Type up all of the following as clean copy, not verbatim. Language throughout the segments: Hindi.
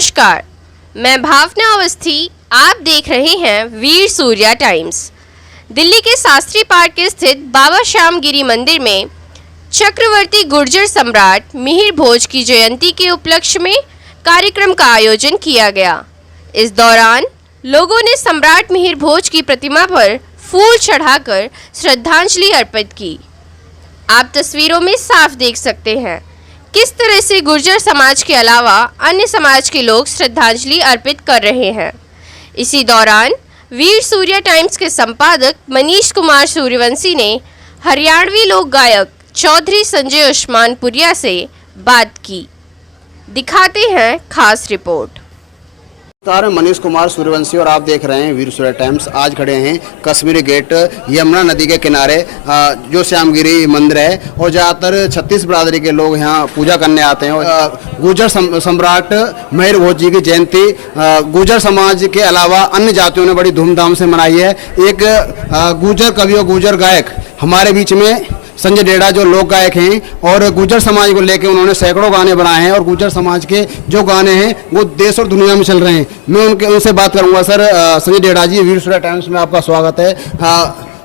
नमस्कार, मैं भावना अवस्थी। आप देख रहे हैं वीर सूर्या टाइम्स। दिल्ली के शास्त्री पार्क स्थित बाबा श्यामगिरी मंदिर में चक्रवर्ती गुर्जर सम्राट मिहिर भोज की जयंती के उपलक्ष्य में कार्यक्रम का आयोजन किया गया। इस दौरान लोगों ने सम्राट मिहिर भोज की प्रतिमा पर फूल चढ़ाकर श्रद्धांजलि अर्पित की। आप तस्वीरों में साफ देख सकते हैं किस तरह से गुर्जर समाज के अलावा अन्य समाज के लोग श्रद्धांजलि अर्पित कर रहे हैं। इसी दौरान वीर सूर्या टाइम्स के संपादक मनीष कुमार सूर्यवंशी ने हरियाणवी लोक गायक चौधरी संजय उस्मानपुरिया से बात की। दिखाते हैं खास रिपोर्ट। नमस्कार, मनीष कुमार सूर्यवंशी और आप देख रहे हैं वीर सूर्या टाइम्स। आज खड़े हैं कश्मीरी गेट यमुना नदी के किनारे जो श्यामगिरी मंदिर है और ज़्यादातर 36 बिरादरी के लोग यहाँ पूजा करने आते हैं। और गुर्जर सम्राट मिहिर भोज जी की जयंती गुर्जर समाज के अलावा अन्य जातियों ने बड़ी धूमधाम से मनाई है। एक गुर्जर कवि और गुर्जर गायक हमारे बीच में संजय डेढ़ा जो लोक गायक हैं और गुर्जर समाज को लेकर उन्होंने सैकड़ों गाने बनाए हैं और गुर्जर समाज के जो गाने हैं वो देश और दुनिया में चल रहे हैं। मैं उनसे बात करूंगा। सर, संजय डेढ़ा जी, वीर सूर्या टाइम्स में आपका स्वागत है।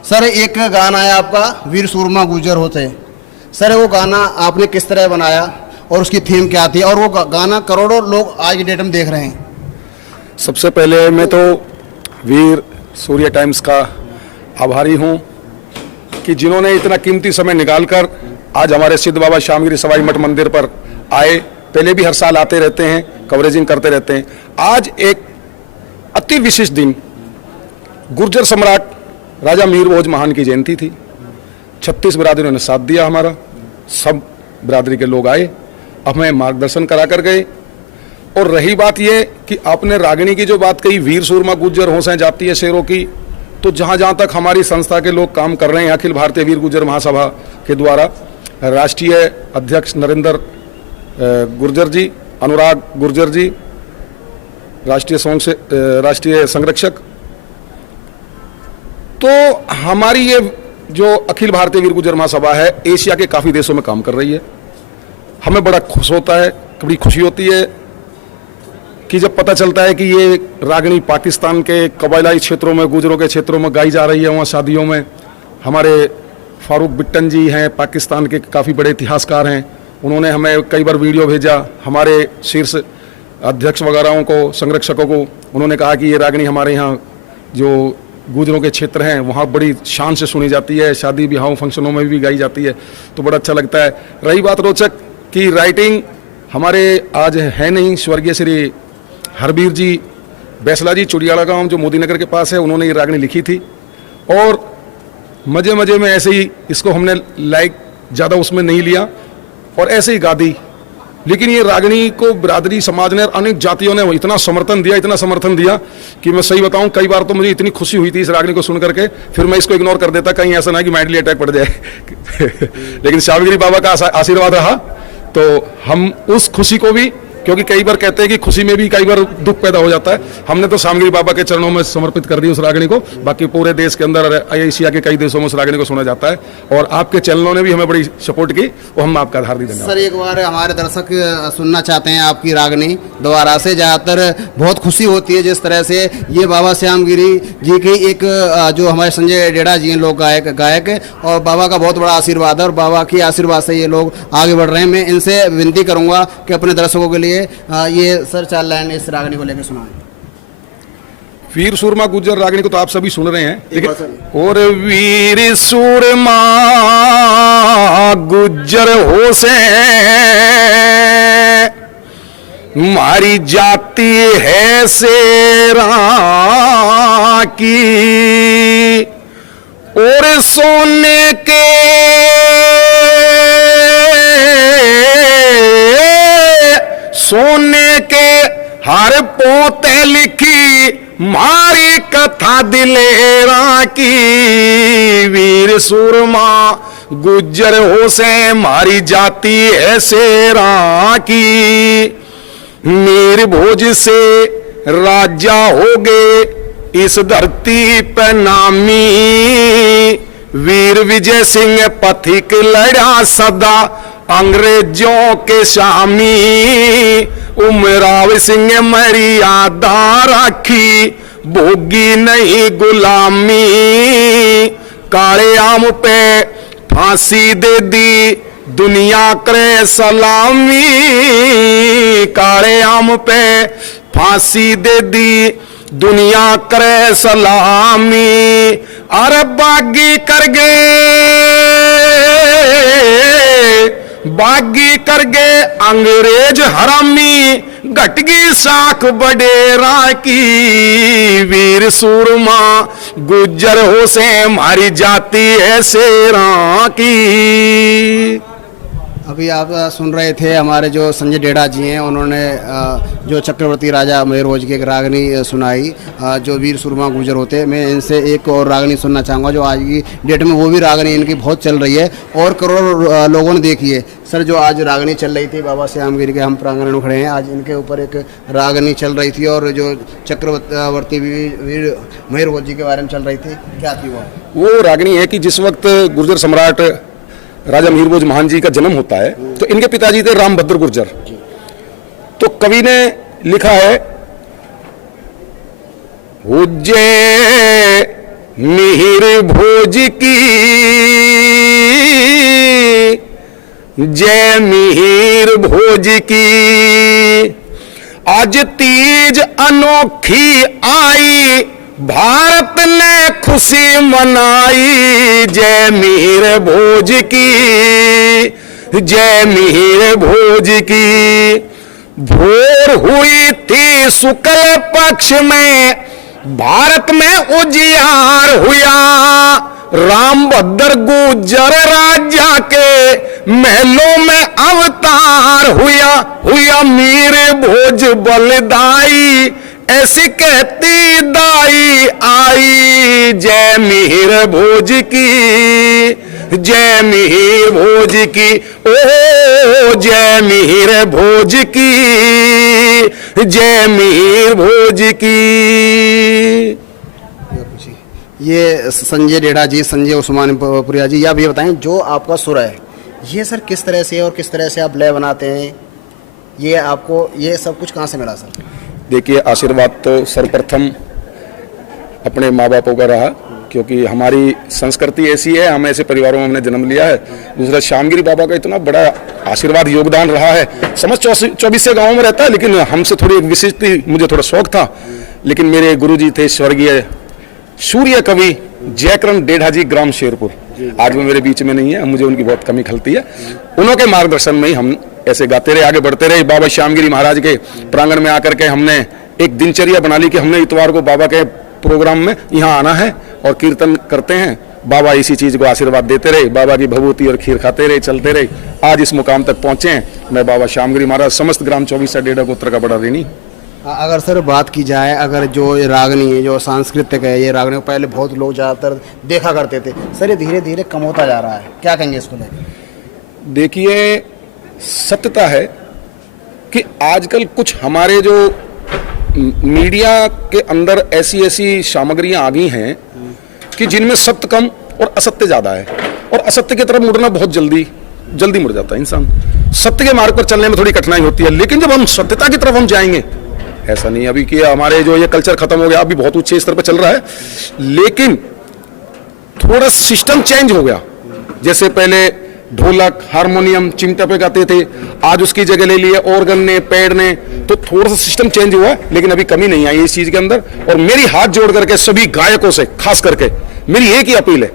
सर, एक गाना है आपका वीर सूरमा गुर्जर होते। सर, वो गाना आपने किस तरह बनाया और उसकी थीम क्या थी और वो गाना करोड़ों लोग आज की डेट में देख रहे हैं? सबसे पहले मैं तो वीर सूर्या टाइम्स का आभारी हूँ कि जिन्होंने इतना कीमती समय निकालकर आज हमारे सिद्ध बाबा श्यामगिरी सवाई मठ मंदिर पर आए। पहले भी हर साल आते रहते हैं, कवरेजिंग करते रहते हैं। आज एक अति विशिष्ट दिन, गुर्जर सम्राट राजा मिहिर भोज महान की जयंती थी। 36 बिरादरियों ने साथ दिया हमारा, सब बिरादरी के लोग आए, हमें मार्गदर्शन करा कर गए। और रही बात ये कि आपने रागिणी की जो बात कही, वीर सूरमा गुर्जर होसें जाती है शेरों की, तो जहाँ जहाँ तक हमारी संस्था के लोग काम कर रहे हैं, अखिल भारतीय वीर गुर्जर महासभा के द्वारा राष्ट्रीय अध्यक्ष नरेंद्र गुर्जर जी, अनुराग गुर्जर जी राष्ट्रीय संरक्षक, तो हमारी ये जो अखिल भारतीय वीर गुर्जर महासभा है एशिया के काफ़ी देशों में काम कर रही है। हमें बड़ा खुश होता है, बड़ी खुशी होती है कि जब पता चलता है कि ये रागिणी पाकिस्तान के कबायलाई क्षेत्रों में, गुजरों के क्षेत्रों में गाई जा रही है, वहाँ शादियों में। हमारे फारूक बिट्टन जी हैं, पाकिस्तान के काफ़ी बड़े इतिहासकार हैं, उन्होंने हमें कई बार वीडियो भेजा। हमारे शीर्ष अध्यक्ष वगैरह को, संरक्षकों को, उन्होंने कहा कि ये रागिणी हमारे यहाँ जो गुजरों के क्षेत्र हैं वहाँ बड़ी शान से सुनी जाती है, शादी ब्याहों फंक्शनों में भी गाई जाती है, तो बड़ा अच्छा लगता है। रही बात रोचक की राइटिंग हमारे आज है नहीं, स्वर्गीय श्री हरबीर जी बैसला जी, चुड़ियाला गांव जो मोदी नगर के पास है, उन्होंने ये रागिणी लिखी थी और मजे मजे में ऐसे ही इसको हमने लाइक ज़्यादा उसमें नहीं लिया और ऐसे ही गा दी। लेकिन ये रागिणी को बिरादरी समाज ने, अनेक जातियों ने इतना समर्थन दिया कि मैं सही बताऊं, कई बार तो मुझे इतनी खुशी हुई थी इस रागिणी को सुन करके, फिर मैं इसको इग्नोर कर देता, कहीं ऐसा ना कि माइंडली अटैक पड़ जाए लेकिन श्यामगिरी बाबा का आशीर्वाद रहा तो हम उस खुशी को भी, क्योंकि कई बार कहते हैं कि खुशी में भी कई बार दुख पैदा हो जाता है, हमने तो श्यामगिरी बाबा के चरणों में समर्पित कर दी उस रागिणी को। बाकी पूरे देश के अंदर, एशिया के कई देशों में उस रागिणी को सुना जाता है और आपके चैनलों ने भी हमें बड़ी सपोर्ट की, वो हम आपका हार्दिक धन्यवाद। सर, एक बार हमारे दर्शक सुनना चाहते हैं आपकी रागिणी दोबारा से। ज़्यादातर बहुत खुशी होती है जिस तरह से ये बाबा श्यामगिरी जी की एक जो हमारे संजय डेढ़ा जी हैं लोक गायक और बाबा का बहुत बड़ा आशीर्वाद है और बाबा की आशीर्वाद से ये लोग आगे बढ़ रहे हैं। मैं इनसे विनती करूँगा कि अपने दर्शकों के लिए ये सर 4 लाइन इस रागिणी को लेकर सुनाएं। वीर सूरमा गुर्जर रागिणी को तो आप सभी सुन रहे हैं, लेकिन और वीर सूरमा गुर्जर हो से मारी जाती है शेरा की और सोने के हर पोते लिखी मारी कथा दिलेरा की। वीर सूरमा गुज्जर हो से मारी जाती है शेरा की। मिहिर भोज से राजा हो गए इस धरती पे नामी। वीर विजय सिंह पथिक लड़ा सदा अंग्रेजों के सामी। उमराव सिंह मर्यादा राखी, भोगी नहीं गुलामी, काले आम पे फांसी दे दी, दुनिया करे सलामी, काले आम पे फांसी दे दी, दुनिया करे सलामी। अरे बागी कर गए अंग्रेज हरामी, घटगी साख बडेरा की, वीर सूरमा गुज्जर हो से मारी जाती है शेरा की। अभी आप सुन रहे थे हमारे जो संजय डेढ़ा जी हैं, उन्होंने जो चक्रवर्ती राजा मयूरभोज की एक रागनी सुनाई जो वीर सुरमा गुजर होते हैं। मैं इनसे एक और रागनी सुनना चाहूँगा जो आज की डेट में वो भी रागनी इनकी बहुत चल रही है और करोड़ों लोगों ने देखी है। सर, जो आज रागनी चल रही थी बाबा श्याम गिरी के हम प्रांगण में खड़े हैं, आज इनके ऊपर एक रागनी चल रही थी और जो चक्रवर्ती वीर मयूरभोज जी के बारे में चल रही थी, क्या थी वो रागनी है कि जिस वक्त गुर्जर सम्राट राजा मयूरभोज महान जी का जन्म होता है तो इनके पिताजी थे रामभद्र गुर्जर। तो कवि ने लिखा है, जय मिहिर भोज की, जय मिहिर भोज की, आज तीज अनोखी आई, भारत ने खुशी मनाई, जय मिहिर भोज की, जय मिहिर भोज की। भोर हुई थी शुक्ल पक्ष में, भारत में उजियार हुआ, रामभद्र गुर्जर राजा के महलों में अवतार हुआ मीर भोज बलदाई, ऐसी कहती दाई आई, जय मिहिर भोज की, जय मिहिर भोज की, ओ जय मिहिर भोज की, जय मिहिर भोज की। ये संजय डेढ़ा जी, संजय उस्मानपुरिया जी, आप ये बताएं जो आपका सुर है ये सर किस तरह से और किस तरह से आप लय बनाते हैं, ये आपको ये सब कुछ कहाँ से मिला सर? देखिए, आशीर्वाद तो सर्वप्रथम अपने माँ बापों का रहा, क्योंकि हमारी संस्कृति ऐसी है, हम ऐसे परिवारों में हमने जन्म लिया है। दूसरा, श्यामगिरी बाबा का इतना बड़ा आशीर्वाद योगदान रहा है। समझ 24 गाँव में रहता है, लेकिन हमसे थोड़ी एक विशिष्टि, मुझे थोड़ा शौक था। लेकिन मेरे गुरुजी थे स्वर्गीय सूर्य कवि जयकरण डेढ़ा जी, ग्राम शेरपुर, आज वो मेरे बीच में नहीं है, मुझे उनकी बहुत कमी खलती है। उन्होंने मार्गदर्शन में ही हम ऐसे गाते रहे, आगे बढ़ते रहे। बाबा श्यामगिरी महाराज के प्रांगण में आकर के हमने एक दिनचर्या बना ली कि हमने इतवार को बाबा के प्रोग्राम में यहाँ आना है और कीर्तन करते हैं। बाबा इसी चीज को आशीर्वाद देते रहे, बाबा की भभूति और खीर खाते रहे, चलते रहे, आज इस मुकाम तक पहुंचे हैं। मैं बाबा श्यामगिरी महाराज समस्त ग्राम 24 डेढ़ा गोत्र का बड़ा ऋणी। अगर सर बात की जाए, अगर जो ये रागनी है, जो सांस्कृतिक है, ये रागनी को पहले बहुत लोग ज़्यादातर देखा करते थे, सर ये धीरे धीरे कम होता जा रहा है, क्या कहेंगे इसको लेकर? देखिए, सत्यता है कि आजकल कुछ हमारे जो मीडिया के अंदर ऐसी सामग्रियां आ गई हैं कि जिनमें सत्य कम और असत्य ज़्यादा है, और असत्य की तरफ मुड़ना बहुत जल्दी मुड़ जाता है इंसान। सत्य के मार्ग पर चलने में थोड़ी कठिनाई होती है, लेकिन जब हम सत्यता की तरफ हम जाएंगे, ऐसा नहीं अभी कि हमारे जो ये कल्चर खत्म हो गया, अभी बहुत ऊंचे स्तर पर चल रहा है, लेकिन थोड़ा सिस्टम चेंज हो गया। जैसे पहले ढोलक, हारमोनियम, चिमटा पे गाते थे, आज उसकी जगह ले लिए ऑर्गन ने, पैड ने, तो थोड़ा सा सिस्टम चेंज हुआ, लेकिन अभी कमी नहीं आई इस चीज के अंदर। और मेरी हाथ जोड़ करके सभी गायकों से खास करके मेरी एक ही अपील है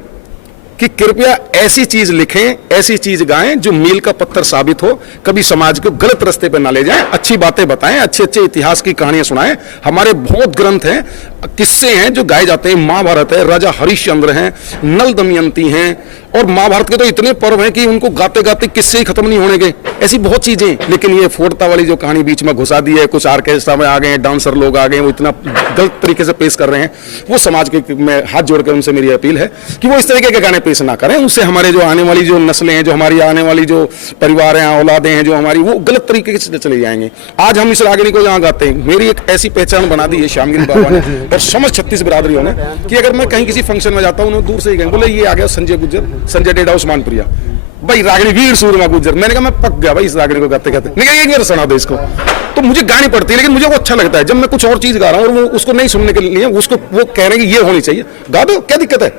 कि कृपया ऐसी चीज लिखें, ऐसी चीज गाएं जो मील का पत्थर साबित हो, कभी समाज को गलत रास्ते पर ना ले जाएं, अच्छी बातें बताएं, अच्छे अच्छे इतिहास की कहानियां सुनाएं। हमारे बहुत ग्रंथ हैं, किस्से हैं जो गाए जाते हैं। महाभारत है, राजा हरिश्चंद्र हैं, नल दमयंती हैं, और महाभारत के तो इतने पर्व हैं कि उनको गाते गाते किस्से ही खत्म नहीं होने के, ऐसी बहुत चीजें। लेकिन ये फोड़ता वाली जो कहानी बीच में घुसा दी है, कुछ ऑर्केस्ट्रा में आ गए, डांसर लोग आ गए, वो इतना गलत तरीके से पेश कर रहे हैं, वो समाज के में हाथ जोड़कर उनसे मेरी अपील है कि वो इस तरीके के गाने पेश ना करें। उससे हमारे जो आने वाली जो नस्लें हैं, जो हमारी आने वाली जो परिवार हैं, औलादें हैं जो हमारी, वो गलत तरीके से चले जाएंगे। आज हम इस रागिनी को जहाँ गाते हैं, मेरी एक ऐसी पहचान बना दी है श्यामगिरी बाबा ने और समझ 36 बिरादरियों ने कि अगर मैं कहीं किसी फंक्शन में जाता हूँ, उन्हें दूर से ही कहें, बोले ये आ गया संजय गुर्जर, संजय डेढ़ा उस्मानपुरिया, भाई रागिनी वीर सूरमा गुर्जर। मैंने कहा मैं पक गया भाई इस रागिनी को गाते गाते, एक बार सुना दो इसको। तो तो मुझे गानी पड़ती है, लेकिन मुझे वो अच्छा लगता है। जब मैं कुछ और चीज गा रहा हूँ और वो उसको नहीं सुनने के लिए उसको वो कह रहे हैं कि ये होनी चाहिए, गा दो, क्या दिक्कत है।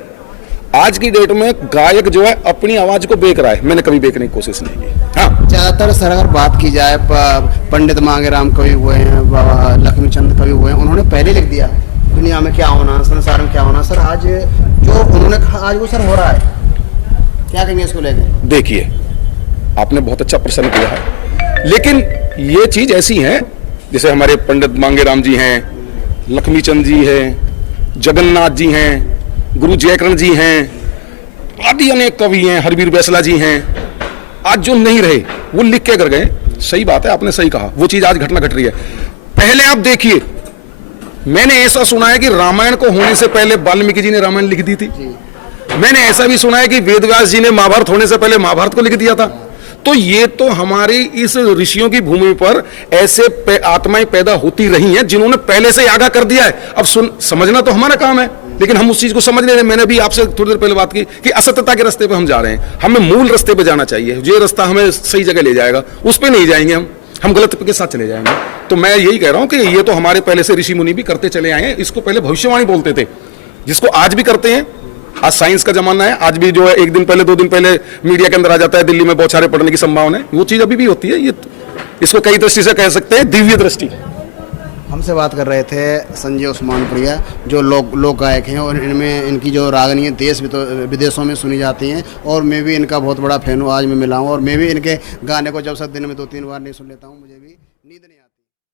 आज की डेट में गायक जो है अपनी आवाज को बेच रहा है, मैंने कभी बेचने की कोशिश नहीं की। हाँ, ज़्यादातर सर अगर बात की जाए पंडित मांगेराम कवि हुए हैं, बाबा लक्ष्मीचंद कवि हुए हैं, उन्होंने पहले लिख दिया दुनिया में क्या होना, संसार में क्या होना। सर आज जो उन्होंने कहा आज वो सर हो रहा है, क्या कहेंगे इसको लेकर? देखिए आपने बहुत अच्छा प्रश्न किया है, लेकिन ये चीज ऐसी है जैसे हमारे पंडित मांगेराम जी हैं, लक्ष्मीचंद जी हैं, जगन्नाथ जी हैं, गुरु जयकरण जी हैं, आदि अनेक कवि हैं, हरवीर बैसला जी हैं। आज जो नहीं रहे वो लिख के कर गए। सही बात है, आपने सही कहा, वो चीज आज घटना घट रही है। पहले आप देखिए, मैंने ऐसा सुना है कि रामायण को होने से पहले वाल्मीकि जी ने रामायण लिख दी थी। मैंने ऐसा भी सुना है कि वेदव्यास जी ने महाभारत होने से पहले महाभारत को लिख दिया था। तो ये तो हमारी इस ऋषियों की भूमि पर ऐसे आत्माएं पैदा होती रही हैं जिन्होंने पहले से आगाह कर दिया है। अब समझना तो हमारा काम है, लेकिन हम उस चीज को समझ नहीं रहे। मैंने भी आपसे थोड़ी देर पहले बात की कि असत्यता के रास्ते पे हम जा रहे हैं। हमें मूल रास्ते पे जाना चाहिए, जो रास्ता हमें सही जगह ले जाएगा उस पे नहीं जाएंगे हम गलत के साथ चले जाएंगे। तो मैं यही कह रहा हूं कि ये तो हमारे पहले से ऋषि मुनि भी करते चले आए हैं। इसको पहले भविष्यवाणी बोलते थे, जिसको आज भी करते हैं। आज साइंस का जमाना है, आज भी जो है 1 दिन पहले 2 दिन पहले मीडिया के अंदर आ जाता है दिल्ली में बौछारें पड़ने की संभावना है, वो चीज अभी भी होती है। ये इसको कई दृष्टि से कह सकते हैं दिव्य दृष्टि। हमसे बात कर रहे थे संजय उस्मानपुरिया, जो लोक गायक हैं, और इनमें इनकी जो रागनी है देश विदेशों में सुनी जाती हैं, और मैं भी इनका बहुत बड़ा फैन हूँ। आज मैं मिला हूँ और मैं भी इनके गाने को जब तक दिन में 2-3 बार नहीं सुन लेता हूँ, मुझे